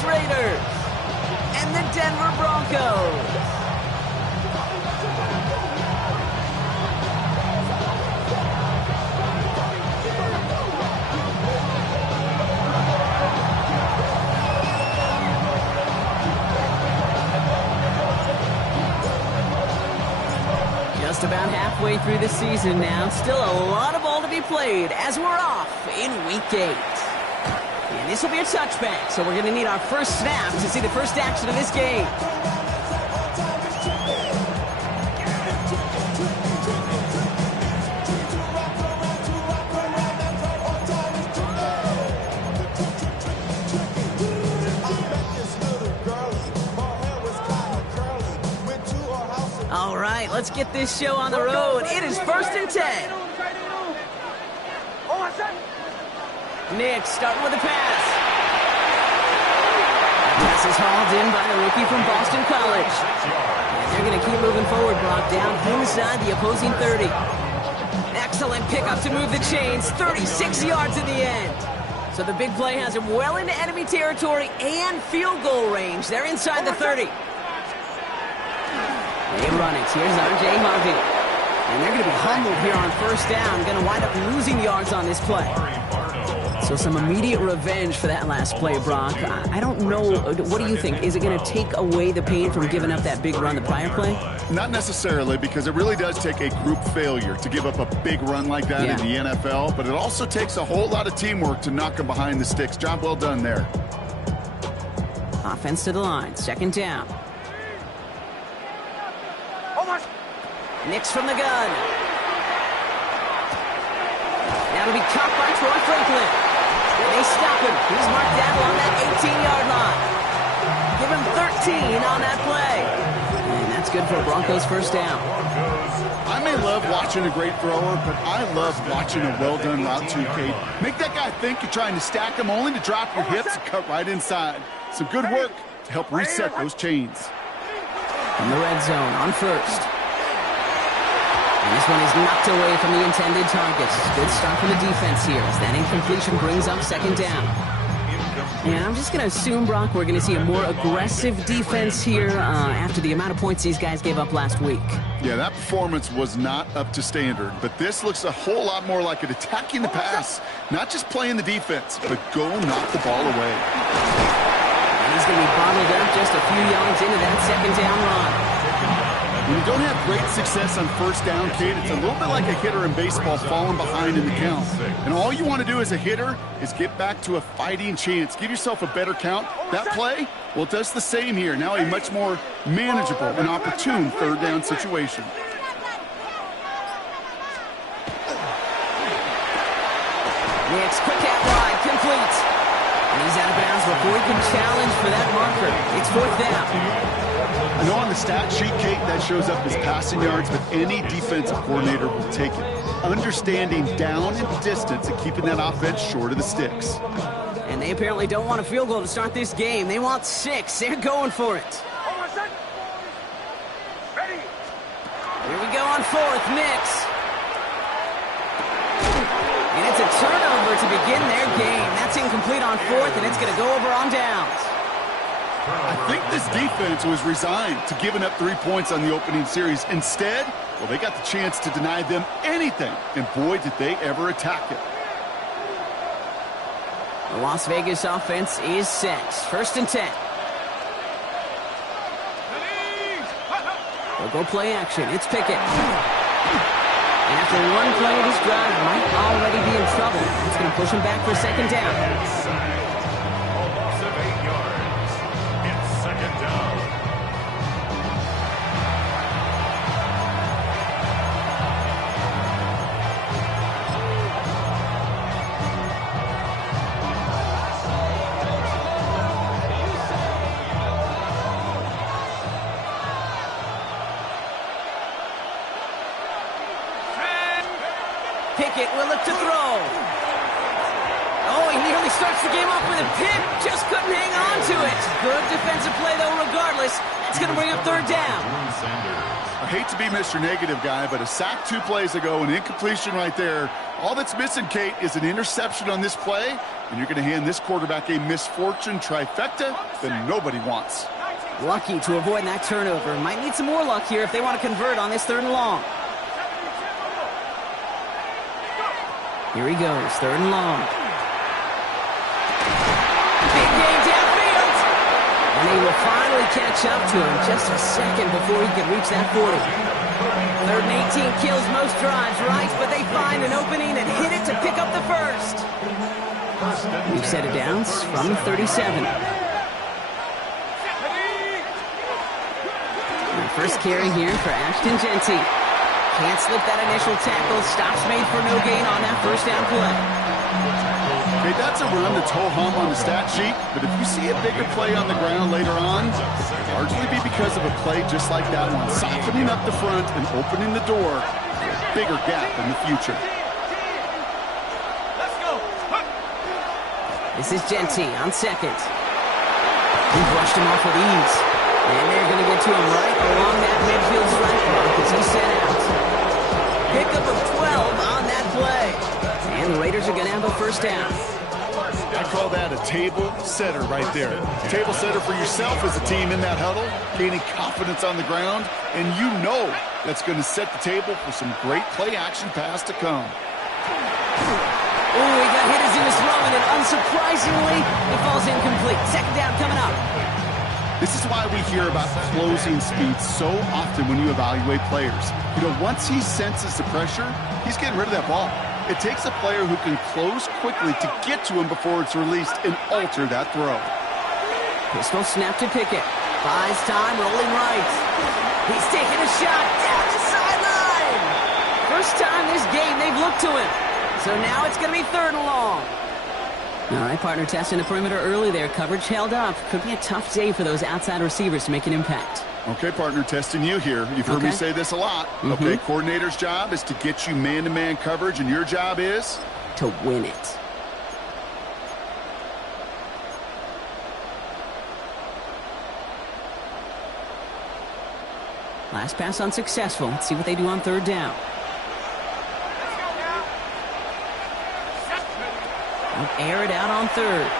Vegas Raiders and the Denver Broncos. Just about halfway through the season now. Still a lot of ball to be played as we're off in Week 8. And this will be a touchback, so we're going to need our first snap to see the first action of this game. All right, let's get this show on the road. It is 1st and 10. Nick starting with a pass. Pass is hauled in by a rookie from Boston College. And they're going to keep moving forward, Brock, down inside the opposing 30. Excellent pickup to move the chains. 36 yards in the end. So the big play has him well into enemy territory and field goal range. They're inside the 30. They run it. Here's R.J. Harvey. And they're going to be humbled here on first down. Going to wind up losing yards on this play. So some immediate revenge for that last play, Brock. I don't know. What do you think? Is it going to take away the pain from giving up that big run the prior play? Not necessarily, because it really does take a group failure to give up a big run like that in the NFL. But it also takes a whole lot of teamwork to knock them behind the sticks. Job well done there. Offense to the line. 2nd down. Nix from the gun. That'll be caught by Troy Franklin. They stop him. He's marked down along that 18-yard line. Give him 13 on that play. And that's good for a Broncos first down. I may love watching a great thrower, but I love watching a well-done route too, Kate. Make that guy think you're trying to stack him only to drop your hips and cut right inside. Some good work to help reset those chains. In the red zone on first. And this one is knocked away from the intended target. Good start from the defense here as that incompletion brings up 2nd down. And I'm just going to assume, Brock, we're going to see a more aggressive defense here after the amount of points these guys gave up last week. Yeah, that performance was not up to standard, but this looks a whole lot more like it attacking the pass. Not just playing the defense, but go knock the ball away. And he's going to be bottled up just a few yards into that 2nd down run. When you don't have great success on first down, Kate, it's a little bit like a hitter in baseball falling behind in the count. And all you want to do as a hitter is get back to a fighting chance. Give yourself a better count. That play, well, it does the same here. Now a much more manageable and opportune 3rd down situation. Nix, quick out wide, complete. And he's out of bounds before he can challenge for that marker. It's 4th down. I know on the stat sheet, Kate, that shows up as passing yards, but any defensive coordinator will take it. Understanding down and distance and keeping that offense short of the sticks. And they apparently don't want a field goal to start this game. They want 6. They're going for it. Here we go on 4th, Nix. And it's a turnover to begin their game. That's incomplete on 4th, and it's going to go over on downs. I think this defense was resigned to giving up 3 points on the opening series. Instead, well, they got the chance to deny them anything, and boy, did they ever attack it. The Las Vegas offense is set. 1st and 10. They'll go play action. It's Pickett. And after one play, this drive might already be in trouble. It's going to push him back for 2nd down. Pickett will look to throw. Oh, he nearly starts the game off with a pick. Just couldn't hang on to it. Good defensive play, though, regardless. That's going to bring up 3rd down. I hate to be Mr. Negative guy, but a sack 2 plays ago, an incompletion right there. All that's missing, Kate, is an interception on this play, and you're going to hand this quarterback a misfortune trifecta that nobody wants. Lucky to avoid that turnover. Might need some more luck here if they want to convert on this 3rd and long. Here he goes, 3rd and long. Big game downfield. And they will finally catch up to him just a second before he could reach that 40. 3rd and 18 kills most drives, right? But they find an opening and hit it to pick up the first. We've set it down from the 37. The first carry here for Ashton Jeanty. Can't slip that initial tackle. Stops made for no gain on that 1st down play. Okay, that's a run that's ho-hum on the stat sheet, but if you see a bigger play on the ground later on, it'll largely be because of a play just like that one, softening up the front and opening the door to a bigger gap in the future. This is Jeanty on 2nd. He brushed him off with ease. And they're going to get to him right along that midfield strike block as he set out. Pickup of 12 on that play. And the Raiders are going to have a 1st down. I call that a table setter right there. Table setter for yourself as a team in that huddle, gaining confidence on the ground, and you know that's going to set the table for some great play action pass to come. Oh, he got hit as he was throwing it. Unsurprisingly, it falls incomplete. 2nd down coming up. This is why we hear about closing speed so often when you evaluate players. You know, once he senses the pressure, he's getting rid of that ball. It takes a player who can close quickly to get to him before it's released and alter that throw. Pistol snap to Pickett. Buys time, rolling right. He's taking a shot down the sideline. First time this game they've looked to him. So now it's going to be 3rd and long. All right, partner, testing the perimeter early there. Coverage held up. Could be a tough day for those outside receivers to make an impact. Okay, partner, testing you here. You've heard me say this a lot. Okay, coordinator's job is to get you man-to-man coverage, and your job is? To win it. Last pass unsuccessful. Let's see what they do on 3rd down. Air it out on 3rd.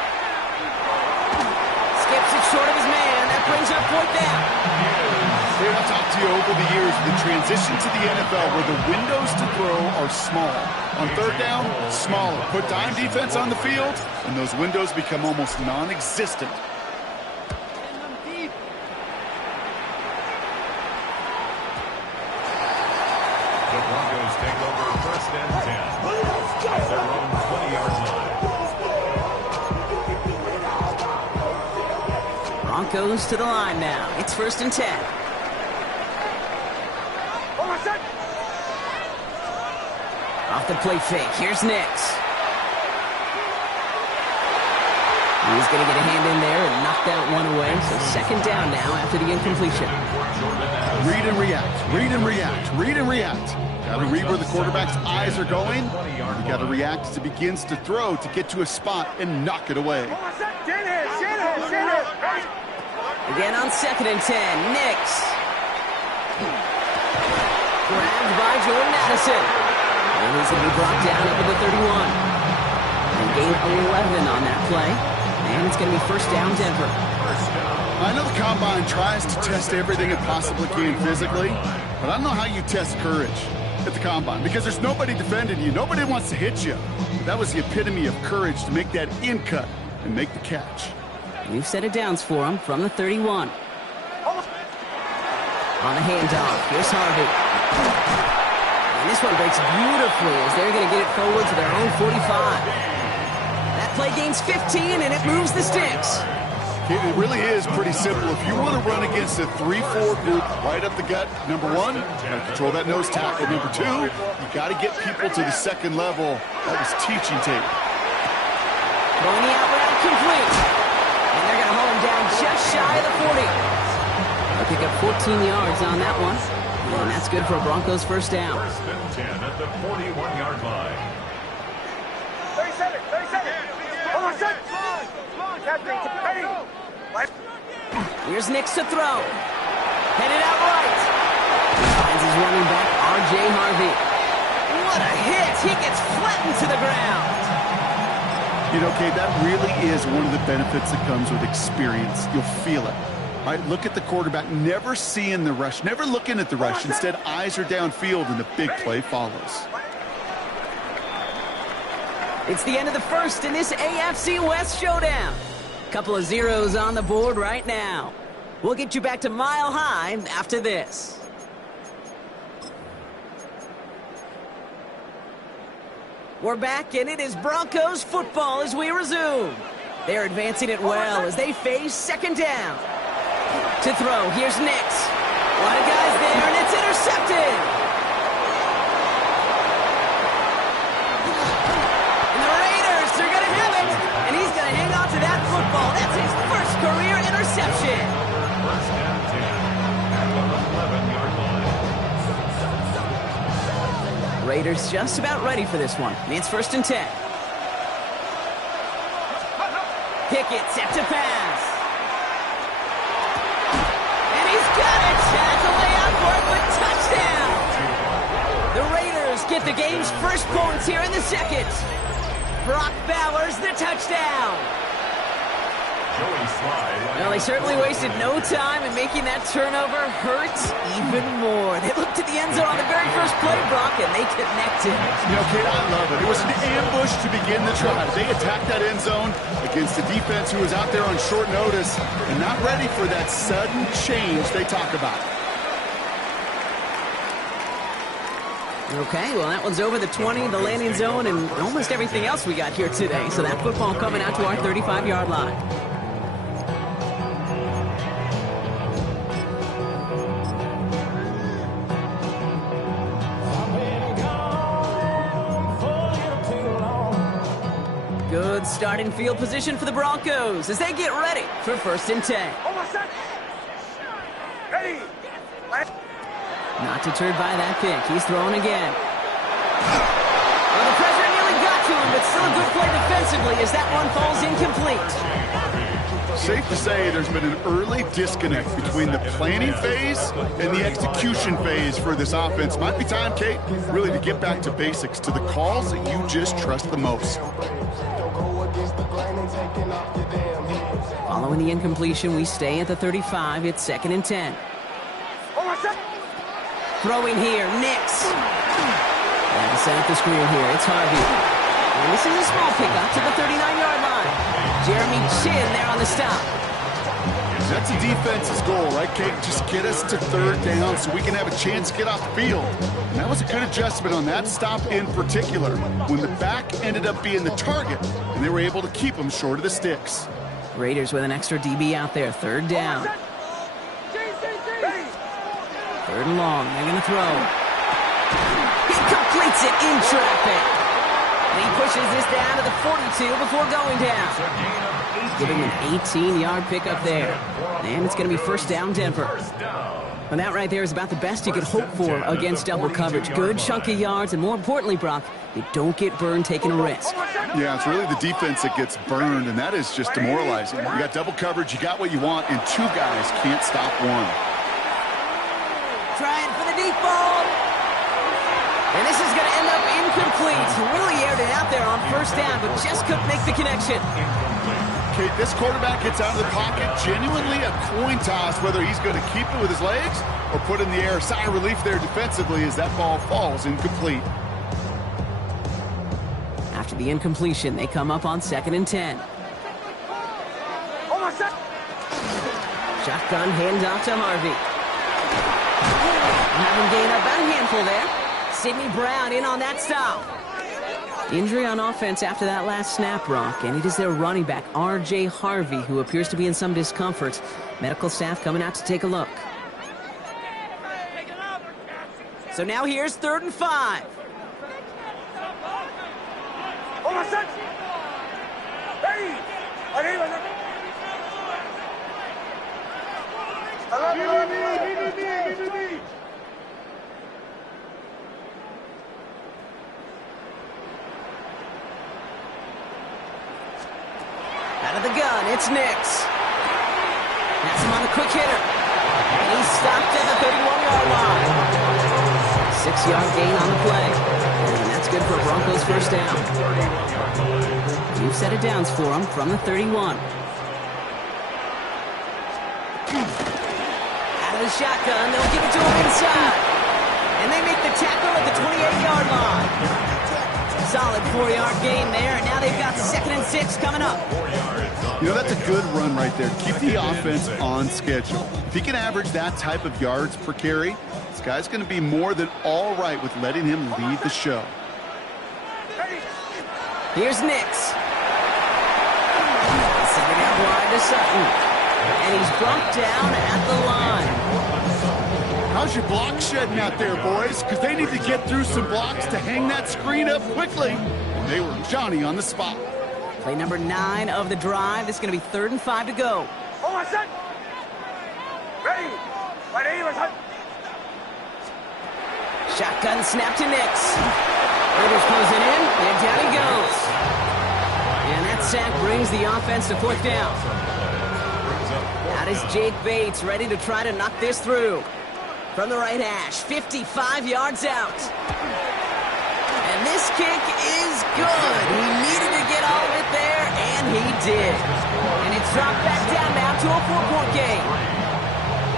Skips it short of his man. That brings up 4th down. Hey, I've talked to you over the years, the transition to the NFL where the windows to throw are small. On 3rd down, smaller. Put dime defense on the field, and those windows become almost non-existent. The Broncos take over 1st and 10. At their own 20-yard line. Broncos to the line now. It's 1st and 10. Off the play fake. Here's Nix. He's going to get a hand in there and knock that one away. So 2nd down now after the incompletion. Read and react. Read and react. Read and react. Got to read where the quarterback's eyes are going. You got to react as it begins to throw to get to a spot and knock it away. Again on 2nd and 10. Nix. Grabbed by Jordan Addison. And he's going to be brought down up at the 31. And gain 11 on that play. And it's going to be 1st down Denver. I know the Combine tries to test everything it possibly can physically, but I don't know how you test courage at the Combine because there's nobody defending you. Nobody wants to hit you. That was the epitome of courage to make that in cut and make the catch. We've set it downs for him from the 31. On the handoff, here's Harvey. And this one breaks beautifully as they're going to get it forward to their own 45. That play gains 15, and it moves the sticks. It really is pretty simple. If you want to run against a 3-4 group right up the gut, number one, you got to control that nose tackle. Number two, you got to get people to the 2nd level. That was teaching tape. Throwing the out route complete. And they're going to haul him down just shy of the 40. They'll pick up 14 yards on that one. And that's good for a Broncos 1st down. 1st and 10 at the 41-yard line. 37. Hold on, set. Here's Nix to throw. Headed out right. He finds his running back, R.J. Harvey. What a hit! He gets flattened to the ground. You know, Kate, that really is one of the benefits that comes with experience. You'll feel it. All right, look at the quarterback, never seeing the rush, never looking at the rush. Instead, eyes are downfield, and the big play follows. It's the end of the first in this AFC West showdown. Couple of zeros on the board right now. We'll get you back to Mile High after this. We're back, and it is Broncos football as we resume. They're advancing it well as they face second down. To throw, here's Nix. A lot of guys there, and it's intercepted. And the Raiders are going to have it, and he's going to hang on to that football. That's his first career interception. First and 10 at the 11-yard line. Raiders just about ready for this one. It's first and 10. Pickett set to pass. And he's got it. That's a layout for it, but touchdown. The Raiders get the game's first points here in the second. Brock Bowers the touchdown. Well, they certainly wasted no time in making that turnover hurt even more. They looked at the end zone on the very first play, Brock, and they connected. You know, Kate, I love it. It was an ambush to begin the drive. They attacked that end zone against a defense who was out there on short notice and not ready for that sudden change they talk about. Okay, well, that one's over the 20, the landing zone, and almost everything else we got here today. So that football coming out to our 35-yard line. Good starting field position for the Broncos as they get ready for first and 10. Ready. Not deterred by that pick. He's throwing again. Well, the pressure nearly got to him, but still a good play defensively as that one falls incomplete. Safe to say there's been an early disconnect between the planning phase and the execution phase for this offense. Might be time, Kate, really to get back to basics, to the calls that you just trust the most. Following the incompletion, we stay at the 35. It's second and 10. Throwing here, Nix. And set up the screen here. It's Harvey. And this is a small pickup to the 39-yard line. Jeremy Chin there on the stop. That's a defense's goal, right, Kate? Just get us to third down so we can have a chance to get off the field. And that was a good adjustment on that stop in particular, when the back ended up being the target, and they were able to keep him short of the sticks. Raiders with an extra DB out there. Third down. Third and long. They're going to throw. He completes it in traffic. And he pushes this down to the 42 before going down. Giving him an 18-yard pickup there. And it's going to be first down, Denver. And that right there is about the best you could hope for against double coverage. Good chunky yards, and more importantly, Brock, you don't get burned taking a risk. Yeah, it's really the defense that gets burned, and that is just demoralizing. You got double coverage, you got what you want, and two guys can't stop one. Trying for the deep ball. And this is going to end up incomplete. Really aired it out there on first down, but just couldn't make the connection. Kate, this quarterback gets out of the pocket, genuinely a coin toss, whether he's going to keep it with his legs or put it in the air. Sigh of relief there defensively as that ball falls incomplete. After the incompletion, they come up on second and 10. Shotgun handoff to Harvey. Having gained about a handful there. Sidney Brown in on that stop. Injury on offense after that last snap, Brock, and it is their running back, R.J. Harvey, who appears to be in some discomfort. Medical staff coming out to take a look. So now here's 3rd and 5. Out of the gun, it's Nix. That's him on the quick hitter. And he's stopped at the 31-yard line. 6-yard gain on the play. And good for a Broncos first down. 2 set of downs for him from the 31. Out of the shotgun, they'll give it to him inside. And they make the tackle at the 28-yard line. Solid 4-yard gain there, and now they've got 2nd and 6 coming up. You know, that's a good run right there. Keep the offense on schedule. If he can average that type of yards per carry, this guy's going to be more than all right with letting him lead the show. Here's Nix. Sending out wide to Sutton. And he's brought down at the line. How's your block shedding out there, boys? Because they need to get through some blocks to hang that screen up quickly. And they were Johnny on the spot. Play number 9 of the drive. This is going to be 3rd and 5 to go. Ready. Shotgun snap to Nix. Raiders closing in, and down he goes. And that sack brings the offense to 4th down. That is Jake Bates ready to try to knock this through. From the right hash, 55 yards out. And this kick is good. He needed to get all of it there, and he did. And it's dropped back down now to a 4-point game.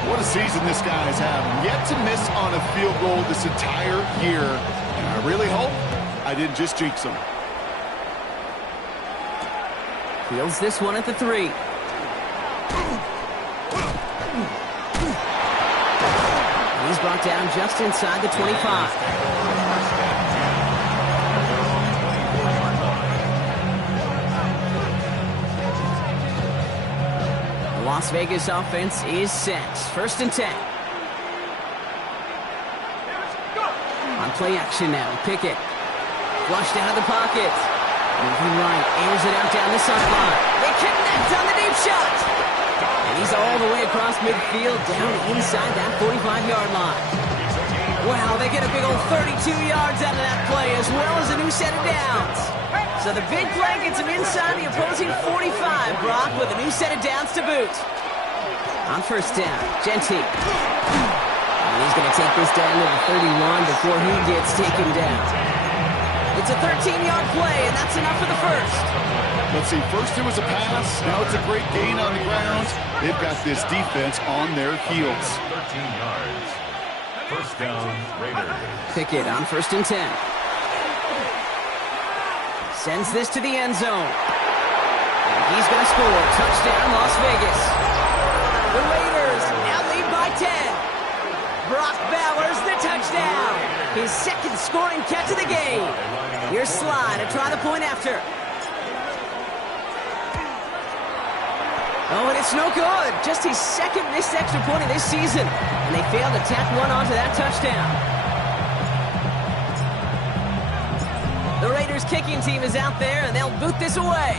What a season this guy is having. Yet to miss on a field goal this entire year. And I really hope I didn't just jinx him. Fields this one at the 3. He's brought down just inside the 25. The Las Vegas offense is set. 1st and 10. On play action now. Pickett. Flushed out of the pocket. Moving right. Airs it out down the sideline. They connect on the deep shot. And he's all the way across midfield, down inside that 45-yard line. Wow, they get a big old 32 yards out of that play, as well as a new set of downs. So the big play gets him inside the opposing 45, Brock, with a new set of downs to boot. On 1st down, Genty. And he's going to take this down to the 31 before he gets taken down. It's a 13-yard play, and that's enough for the first. Let's see, first it was a pass, now it's a great gain on the ground. They've got this defense on their heels. 13 yards. 1st down, Raiders. Pickett on 1st and 10. Sends this to the end zone. And he's going to score. Touchdown, Las Vegas. The Raiders now lead by 10. Brock Bowers the touchdown. His 2nd scoring catch of the game. Here's Sly to try the point after. Oh, and it's no good. Just his 2nd missed extra point of this season. And they failed to tack one onto that touchdown. The Raiders kicking team is out there, and they'll boot this away.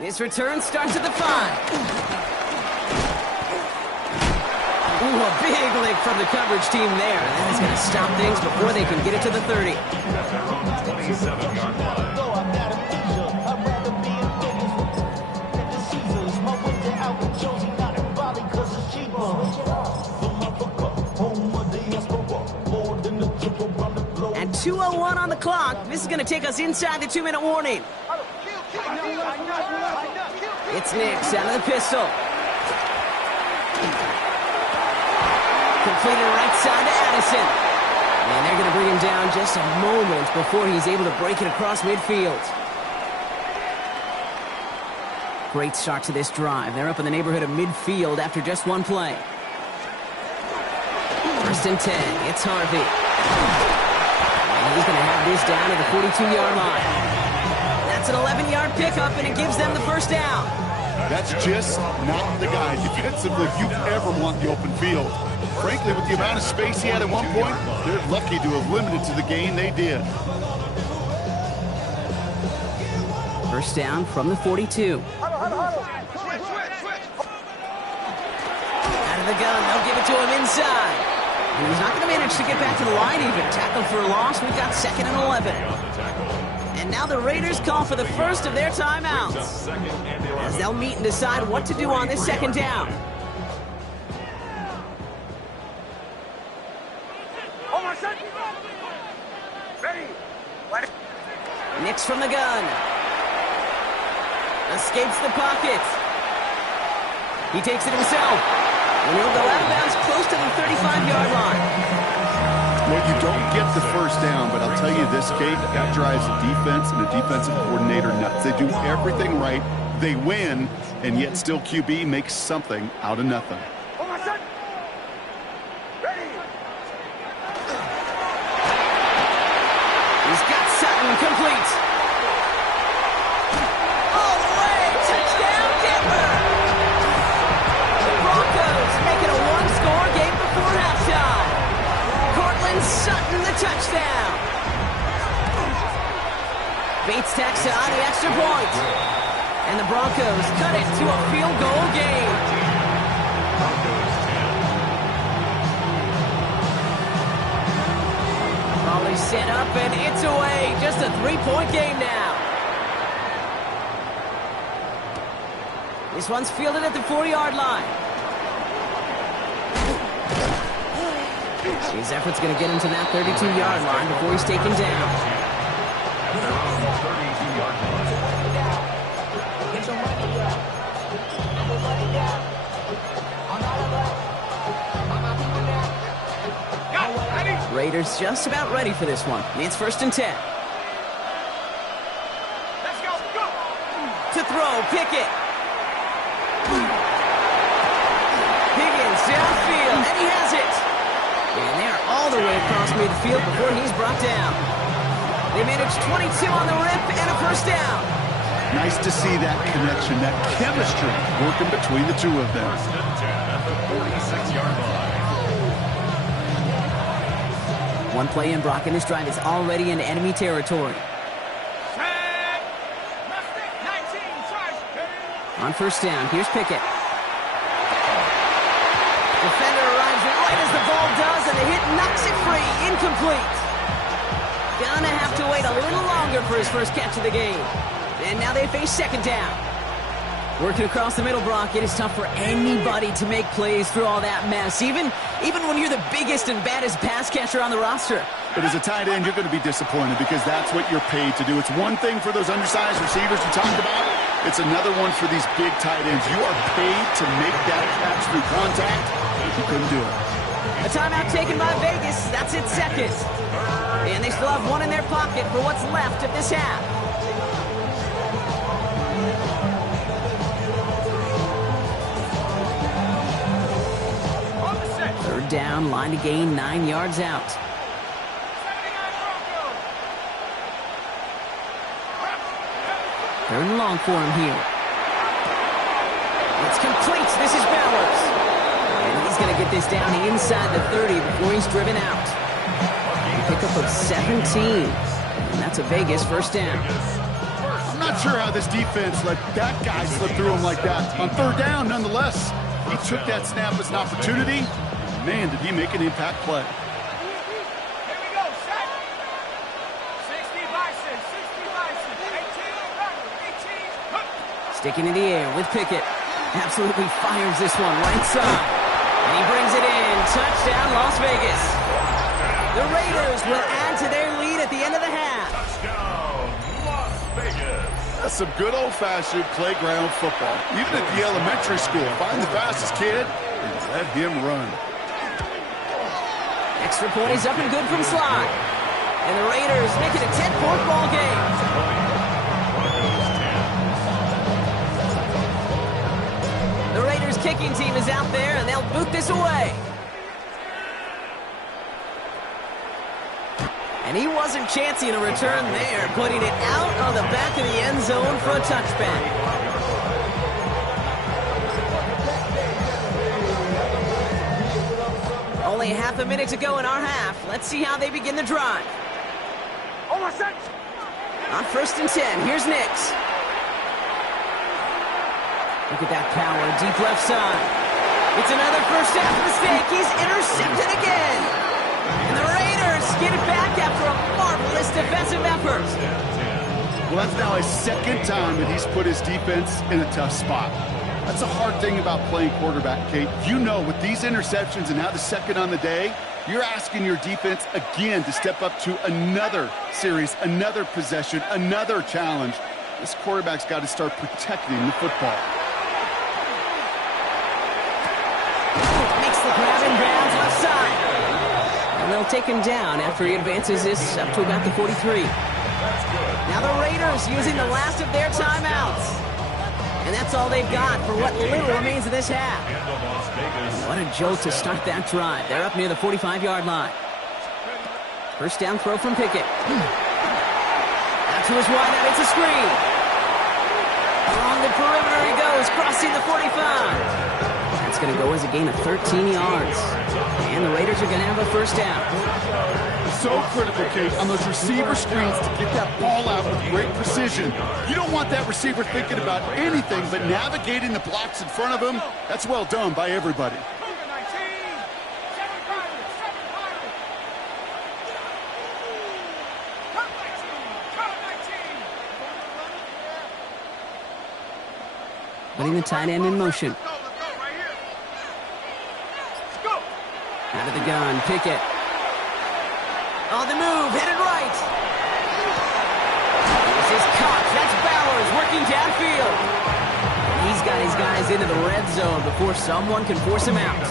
This return starts at the 5. Ooh, a big lick from the coverage team there. That is going to stop things before they can get it to the 30. At their own 27-yard line. At 2:01 on the clock, this is going to take us inside the 2-minute warning. It's Nix out of the pistol. Completed right side to Addison. And they're going to bring him down just a moment before he's able to break it across midfield. Great start to this drive. They're up in the neighborhood of midfield after just one play. 1st and 10. It's Harvey. And he's going to have this down to the 42-yard line. That's an 11-yard pickup, and it gives them the 1st down. That's just not the guy defensively you ever want the open field. Frankly, with the amount of space he had at one point, they're lucky to have limited to the gain they did. 1st down from the 42. Out of the gun, they'll give it to him inside. And he's not going to manage to get back to the line even. Tackled for a loss. We've got 2nd and 11. And now the Raiders call for the first of their timeouts, as they'll meet and decide what to do on this 2nd down. Nicks from the gun. Escapes the pocket. He takes it himself. And he'll go out of bounds close to the 35-yard line. Well, you don't get the first down, but I'll tell you this, Kate, that drives the defense and the defensive coordinator nuts. They do everything right. They win, and yet still QB makes something out of nothing. Hold on, son. Ready. He's got Sutton complete. All the way. Touchdown, Denver. The Broncos make it a one-score game before halftime. Cortland Sutton, the touchdown. Bates tacks on the extra point. And the Broncos cut it to a field goal game. Volley set up and it's away. Just a 3-point game now. This one's fielded at the 40-yard line. His effort's going to get him to that 32-yard line before he's taken down. At their own 32-yard line. Raiders just about ready for this one. It's 1st and 10. Let's go. Go. To throw, Pickett. Higgins downfield, and he has it. And they're all the way across midfield before he's brought down. They managed 22 on the rip and a first down. Nice to see that connection, that chemistry working between the two of them. 1st and 10 at the 46-yard line. One play in, Brock, and this drive is already into enemy territory. On first down, here's Pickett. Defender arrives right as the ball does, and the hit knocks it free. Incomplete. Gonna have to wait a little longer for his first catch of the game. And now they face 2nd down. Working across the middle, Brock, it is tough for anybody to make plays through all that mess, even when you're the biggest and baddest pass catcher on the roster. But as a tight end, you're going to be disappointed because that's what you're paid to do. It's one thing for those undersized receivers you talked about. It's another one for these big tight ends. You are paid to make that catch through contact. You couldn't do it. A timeout taken by Vegas. That's its 2nd. And they still have one in their pocket for what's left of this half. Third down, line to gain, 9 yards out. Third and long for him here. It's complete. This is Bowers. And he's going to get this down inside the 30 before he's driven out. A pickup of 17. And that's a Vegas first down. I'm not sure how this defense let that guy slip through him like that. On third down, nonetheless, he took that snap as an opportunity. Man, did he make an impact play. Here we go, set. 60 bison, 60 bison. 18. Sticking in the air with Pickett. Absolutely fires this one right side. And he brings it in. Touchdown, Las Vegas. The Raiders will add to their lead at the end of the half. Touchdown, Las Vegas. That's some good old-fashioned playground football. Even at the elementary school, find the fastest kid and let him run. Extra point is up and good from Sly. And the Raiders make it a 10-point ball game. The Raiders kicking team is out there, and they'll boot this away. And he wasn't chancing a return there, putting it out on the back of the end zone for a touchback. Only half a minute to go in our half. Let's see how they begin the drive. Almost set. On 1st and 10, here's Nicks. Look at that power, deep left side. It's another first half mistake. He's intercepted again. And the Raiders get it back after a marvelous defensive effort. Well, that's now his 2nd time that he's put his defense in a tough spot. That's a hard thing about playing quarterback, Kate. You know, with these interceptions and now the 2nd on the day, You're asking your defense again to step up to another series, another possession, another challenge. This quarterback's got to start protecting the football. Makes the grab and bounds left side. And they'll take him down after he advances this up to about the 43. Now the Raiders using the last of their timeouts. And that's all they've got for what little remains of this half. What a jolt to start that drive. They're up near the 45-yard line. First down throw from Pickett. Out to his wide out, it's a screen. Along the perimeter he goes, crossing the 45. That's going to go as a gain of 13 yards. And the Raiders are going to have a first down. So critical, Kate, on those receiver screens to get that ball out with great precision. You don't want that receiver thinking about anything but navigating the blocks in front of him. That's well done by everybody. Putting the tight end in motion. Out of the gun, Pickett. On the move, headed right. This is Cox, that's Bowers working downfield. He's got his guys into the red zone before someone can force him out.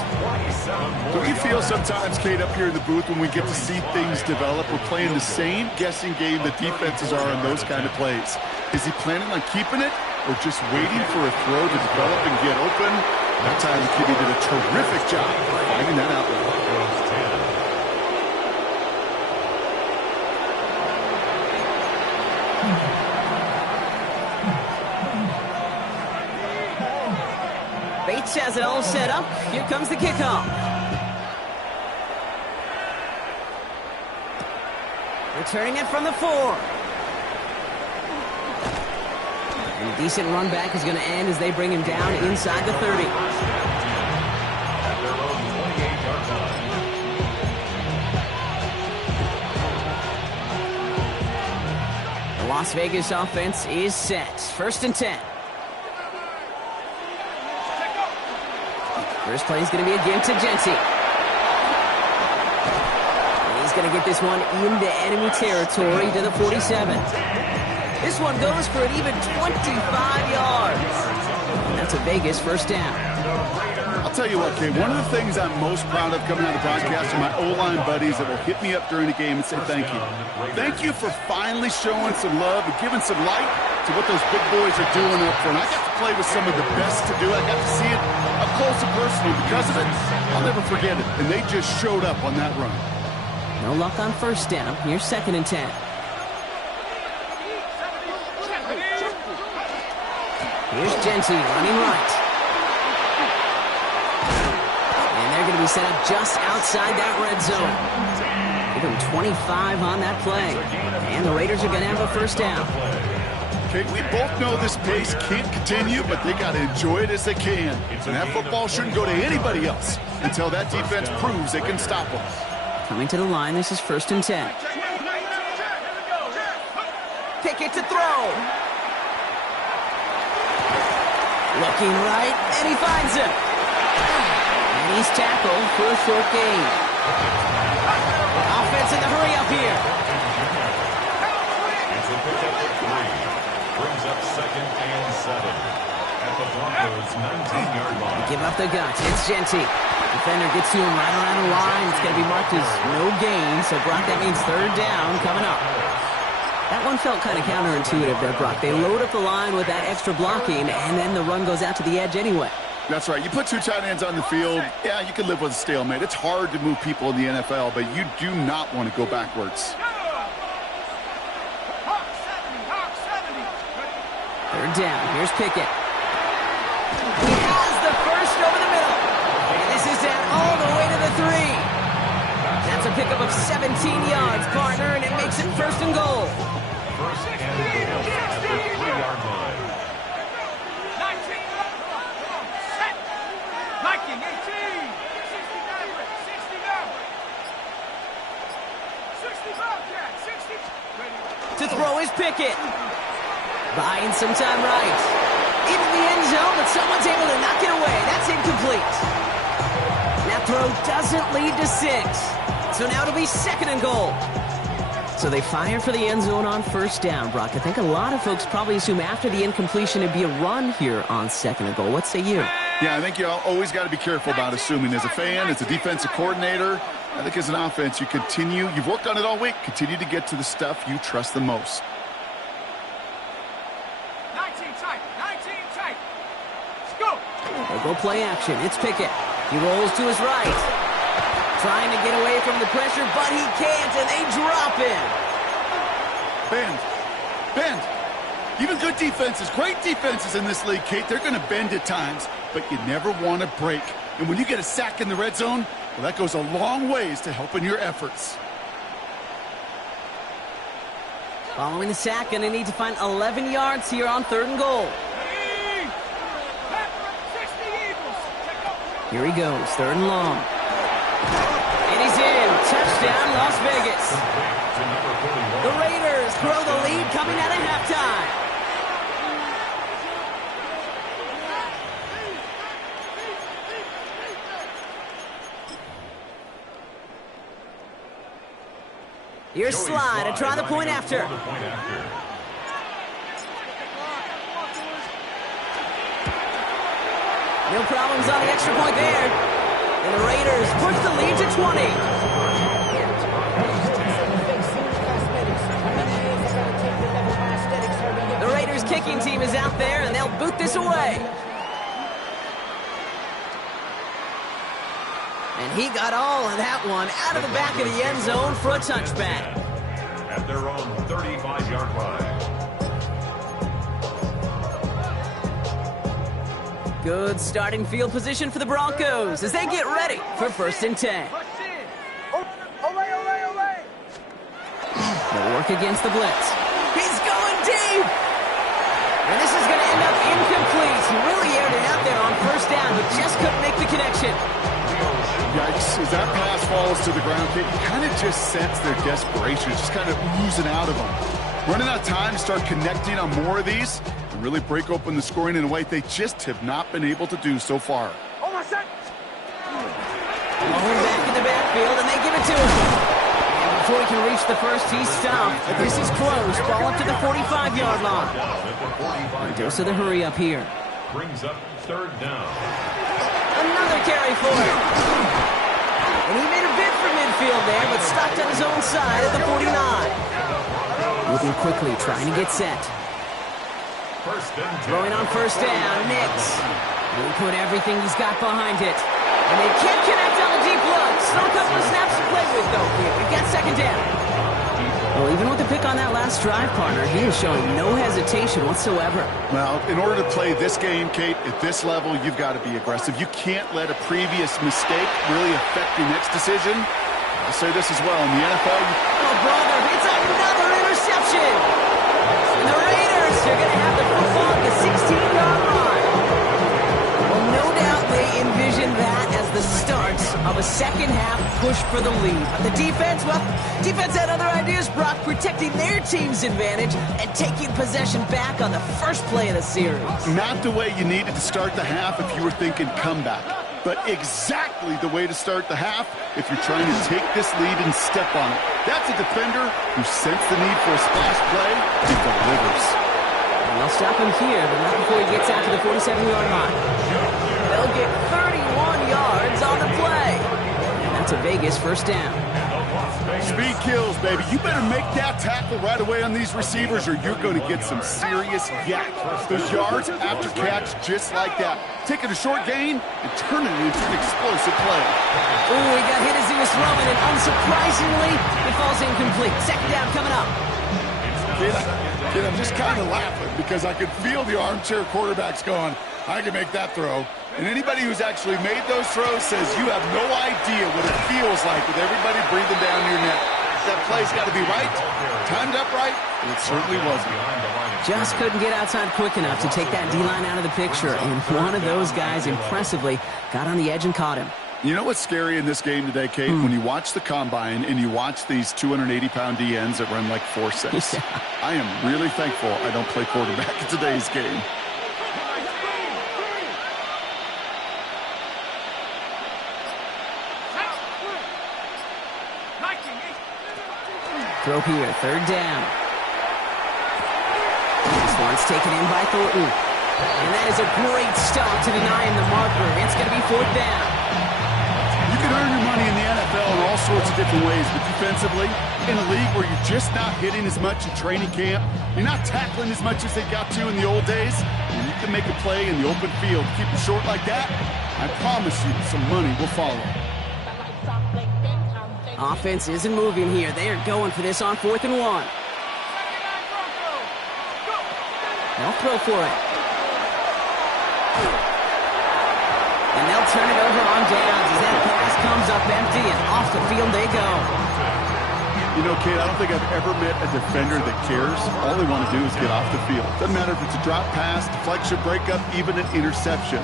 Do we feel sometimes, Kate, up here in the booth when we get to see things develop, we're playing the same guessing game that defenses are in those kind of plays? Is he planning on keeping it or just waiting for a throw to develop and get open? That time the kid did a terrific job finding that out. Bates has it all set up. Here comes the kickoff. Returning it from the 4. And a decent run back is going to end as they bring him down inside the 30. The Las Vegas offense is set. First and 10. First play is going to be a give to Genty. And he's going to get this one into enemy territory to the 47. This one goes for an even 25 yards. And that's a Vegas first down. I'll tell you what, Kate, one of the things I'm most proud of coming out of the broadcast are my O-line buddies that will hit me up during the game and say thank you. Thank you for finally showing some love and giving some light to what those big boys are doing up front. I got to play with some of the best to do it. I got to see it up close and personal. Because of it, I'll never forget it. And they just showed up on that run. No luck on first down. Here's second and 10. Here's Genty running right. And they're going to be set up just outside that red zone. Give them 25 on that play. And the Raiders are going to have a first down. Okay, we both know this pace can't continue, but they got to enjoy it as they can. And that football shouldn't go to anybody else until that defense proves they can stop them. Coming to the line, this is first and 10. Pickett to throw. Looking right, and he finds him. And he's tackled for a short gain. Offense in the hurry up here. It's a pickup of 3. Brings up second and 7. At the Broncos' 19-yard line. Give up the guts. It's Genty. Defender gets to him right around the line. It's going to be marked as no gain. So, Brock, that means third down coming up. That one felt kind of counterintuitive there, Brock. They load up the line with that extra blocking, and then the run goes out to the edge anyway. That's right. You put 2 tight ends on the field, yeah, you can live with a stalemate. It's hard to move people in the NFL, but you do not want to go backwards. Third down. Here's Pickett. He has the first over the middle. And this is down all the way to the 3. That's a pickup of 17 yards, partner, and it makes it first and goal. First and goal at the 3-yard line. 19. Set. Viking 18. 65, Jack. 60. To throw is Pickett. Buying some time right. Into the end zone, but someone's able to knock it away. That's incomplete. That throw doesn't lead to 6. So now it'll be 2nd and goal. So they fire for the end zone on 1st down, Brock. I think a lot of folks probably assume after the incompletion it'd be a run here on 2nd and goal. What say you? Yeah, I think you always got to be careful about assuming. As a fan, as a defensive coordinator, I think as an offense, you've worked on it all week. Continue to get to the stuff you trust the most. 19 tight. 19 tight. Let's go. They'll go play action. It's Pickett. He rolls to his right. Trying to get away from the pressure, but he can't, and they drop him. Bend. Even good defenses, great defenses in this league, Kate, they're going to bend at times, but you never want to break. And when you get a sack in the red zone, well, that goes a long ways to helping your efforts. Following the sack, going to need to find 11 yards here on 3rd and goal. Here he goes, 3rd and long. And he's in. Touchdown, Las Vegas. The Raiders throw the lead coming out of halftime. Here's Slide to try the point after. No problems on the extra point there. And the Raiders push the lead to 20. The Raiders kicking team is out there, and they'll boot this away. And he got all of that one out of the back of the end zone for a touchback. At their own 35-yard line. Good starting field position for the Broncos as they get ready for 1st and 10. They'll work against the blitz. He's going deep! And this is going to end up incomplete. He really aired it out there on 1st down, but just couldn't make the connection. Yikes, as that pass falls to the ground, Kate, you kind of just sense their desperation. It's just kind of oozing out of them. Running out of time to start connecting on more of these and really break open the scoring in a way they just have not been able to do so far. Going back in the backfield, and they give it to him. And before he can reach the first, he's stopped. But this is close. Ball up to the 45-yard line. A dose of the hurry up here. Brings up 3rd down. Another carry for him. And he made a bid for midfield there, but stopped on his own side at the 49. Moving quickly, trying to get set. Throwing on 1st down, Nix. He put everything he's got behind it. And they can't connect on the deep look. Still a couple of snaps to play with, though, here. We've got 2nd down. Well, even with the pick on that last drive, partner, he is showing no hesitation whatsoever. Well, in order to play this game, Kate, at this level, you've got to be aggressive. You can't let a previous mistake really affect your next decision. I'll say this as well. In the NFL, oh, brother, it's another interception. And the Raiders are going to have the football at the 16-yard line. Well, no doubt they envision that as the start of a second-half push for the lead. But the defense, well, defense had other ideas, Brock, protecting their team's advantage and taking possession back on the first play of the series. not the way you needed to start the half if you were thinking comeback, but exactly the way to start the half if you're trying to take this lead and step on it. That's a defender who sensed the need for a splash play and delivers. And they'll stop him here, but not before he gets out to the 47-yard line. They'll get 31 yards on the play. And that's a Vegas first down. Speed kills, baby. You better make that tackle right away on these receivers or you're going to get some serious yak. Those yards after catch just like that. Taking a short gain and turning it into an explosive play. Ooh, he got hit as he was throwing, and unsurprisingly, it falls incomplete. Second down coming up. Kid, I'm just kind of laughing because I could feel the armchair quarterbacks going, I can make that throw. And anybody who's actually made those throws says you have no idea what it feels like with everybody breathing down your neck. That play's got to be right, timed up right, and it certainly wasn't. Just couldn't get outside quick enough to take that D-line out of the picture, and one of those guys impressively got on the edge and caught him. You know what's scary in this game today, Kate? When you watch the combine and you watch these 280-pound DNs that run like 4.6. Yeah. I am really thankful I don't play quarterback in today's game. Throw here, third down. This one's taken in by Thornton. And that is a great stop to deny him the marker. It's going to be fourth down. You can earn your money in the NFL in all sorts of different ways, but defensively, in a league where you're just not hitting as much in training camp, you're not tackling as much as they got to in the old days, and you can make a play in the open field. Keep it short like that, I promise you some money will follow. Offense isn't moving here. They are going for this on 4th and 1. They'll throw for it. And they'll turn it over on downs as that pass comes up empty, and off the field they go. You know, Kate, I don't think I've ever met a defender that cares. All they want to do is get off the field. Doesn't matter if it's a drop pass, deflection, breakup, even an interception.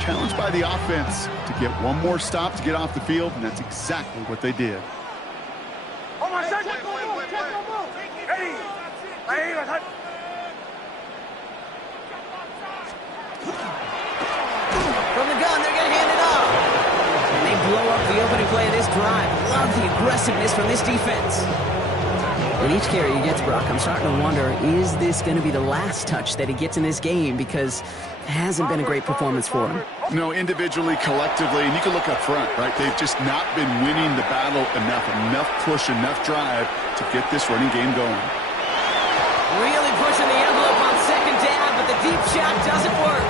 Challenged by the offense to get one more stop to get off the field, and that's exactly what they did. From the gun, they're going to hand it off. And they blow up the opening play of this drive. Love the aggressiveness from this defense. With each carry he gets, Brock, I'm starting to wonder, is this going to be the last touch that he gets in this game? Because it hasn't been a great performance for him. No, individually, collectively, and you can look up front, right? They've just not been winning the battle enough push, enough drive to get this running game going. Really pushing the envelope on second down, but the deep shot doesn't work.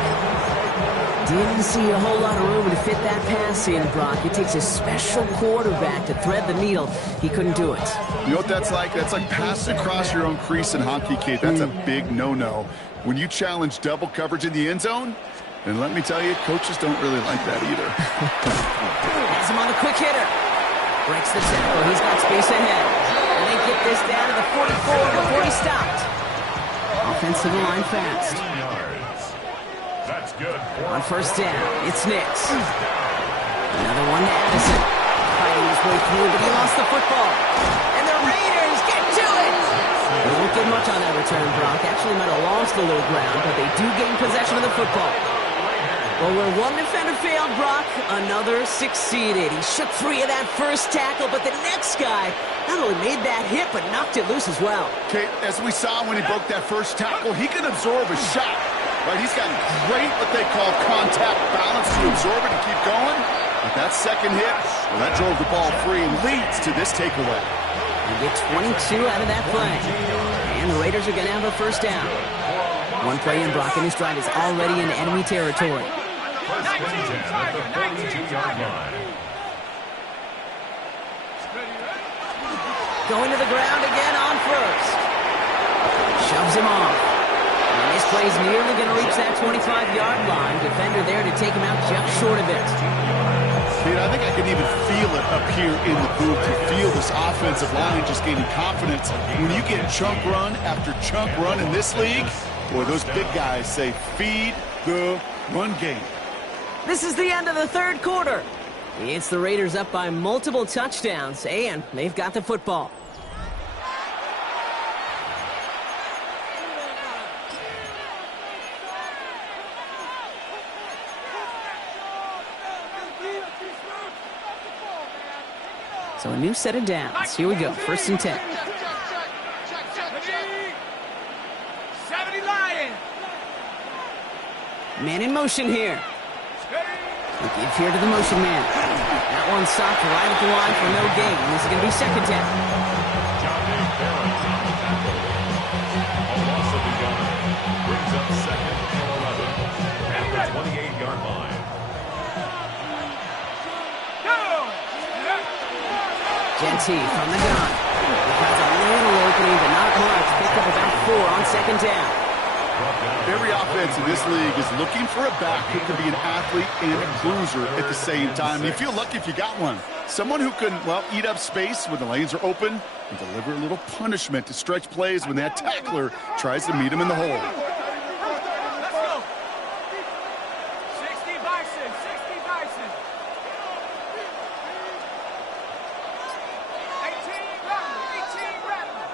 Didn't see a whole lot of room to fit that pass in, Brock. It takes a special quarterback to thread the needle. He couldn't do it. You know what that's like? That's like passing across your own crease in hockey, Kate. That's a big no-no. When you challenge double coverage in the end zone, and let me tell you, coaches don't really like that either. Has him on the quick hitter. Breaks the tackle. He's got space ahead. And they get this down to the 44 before he stopped. Offensive line fast. That's good. On first down, it's Nix. Another one to Addison. Fighting his way through, but he lost the football. And the Raiders get to it! They won't get much on that return, Brock. Actually might have lost a little ground, but they do gain possession of the football. Well, where one defender failed, Brock, another succeeded. He shook free of that first tackle, but the next guy not only made that hit, but knocked it loose as well. Okay, as we saw when he broke that first tackle, he can absorb a shot. Right, he's got great, what they call contact balance to absorb it and keep going. But that second hit, well, that drove the ball free and leads to this takeaway. They get 22 out of that play. And the Raiders are going to have a first down. One play in, Brock, and his drive is already in enemy territory. Going to the ground again on first. Shoves him off. And this play's nearly going to reach that 25-yard line. Defender there to take him out just short of it. Dude, I think I can even feel it up here in the booth. To feel this offensive line just gaining confidence. When you get chunk run after chunk run in this league, boy, those big guys say, feed the run game. This is the end of the third quarter. It's the Raiders up by multiple touchdowns, and they've got the football. So a new set of downs. Here we go, 1st and 10. 70 Lions. Man in motion here. We give here to the motion man. That one stopped right at the line for no gain. This is going to be second down. A loss of the gun brings up 2nd and 11 at the 28-yard line. Genty from the gun. He has a little opening, but not much. Picked up about 4 on second down. Every offense in this league is looking for a back who can be an athlete and a cruiser at the same time. You feel lucky if you got one. Someone who can, well, eat up space when the lanes are open and deliver a little punishment to stretch plays when that tackler tries to meet him in the hole. Let's go. 60 Bison, 60 Bison. 18 Rattler.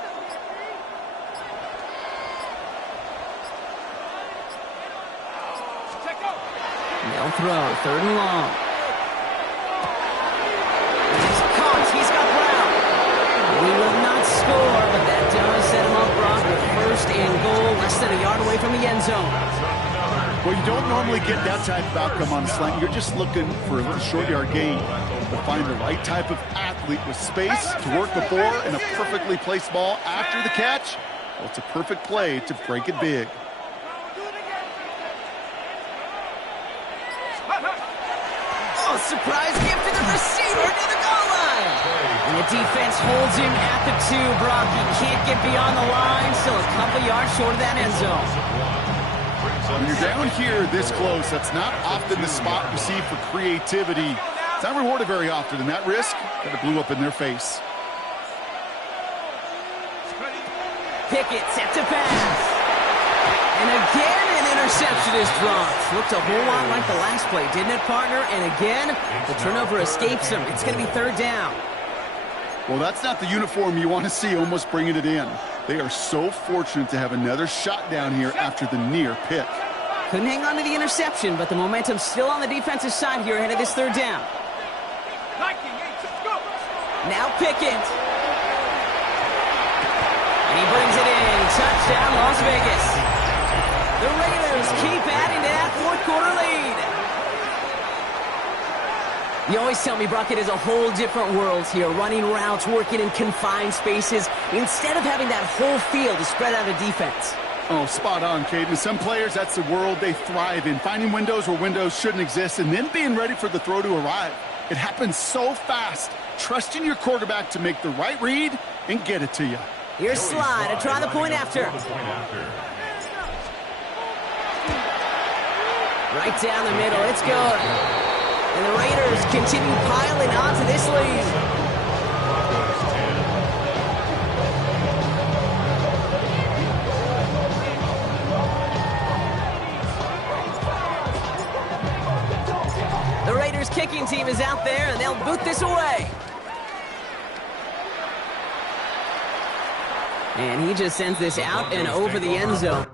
Check out. They'll throw, 3rd and long. He's caught, he's got Brown. We will not score and goal, less than a yard away from the end zone. Well, you don't normally get that type of outcome on a slant. You're just looking for a little short yard gain. But find the right type of athlete with space to work before and a perfectly placed ball after the catch. Well, it's a perfect play to break it big. Oh, surprise gift to the receiver to the goal line. And the defense holds him at the 2, Brock. He can't get beyond the line. Still a couple yards short of that end zone. When you're down here this close, that's not often the spot you see for creativity. It's not rewarded very often, and that risk kind of blew up in their face. Pickett set to pass. And again, an interception is dropped. Looked a whole lot like the last play, didn't it, partner? And again, the turnover escapes him. It's going to be 3rd down. Well, that's not the uniform you want to see almost bringing it in. They are so fortunate to have another shot down here after the near pick. Couldn't hang on to the interception, but the momentum's still on the defensive side here ahead of this 3rd down. Now Pickett. And he brings it in. Touchdown, Las Vegas. The Raiders keep adding to that 4th quarter lead. You always tell me, Brock, it is a whole different world here. Running routes, working in confined spaces, instead of having that whole field to spread out a defense. Oh, spot on, Caden. Some players, that's the world they thrive in. Finding windows where windows shouldn't exist and then being ready for the throw to arrive. It happens so fast. Trusting your quarterback to make the right read and get it to you. Here's Slide to try the point after. Right down the middle. It's good. And the Raiders continue piling on to this lead. The Raiders kicking team is out there, and they'll boot this away. And he just sends this out and over the end zone.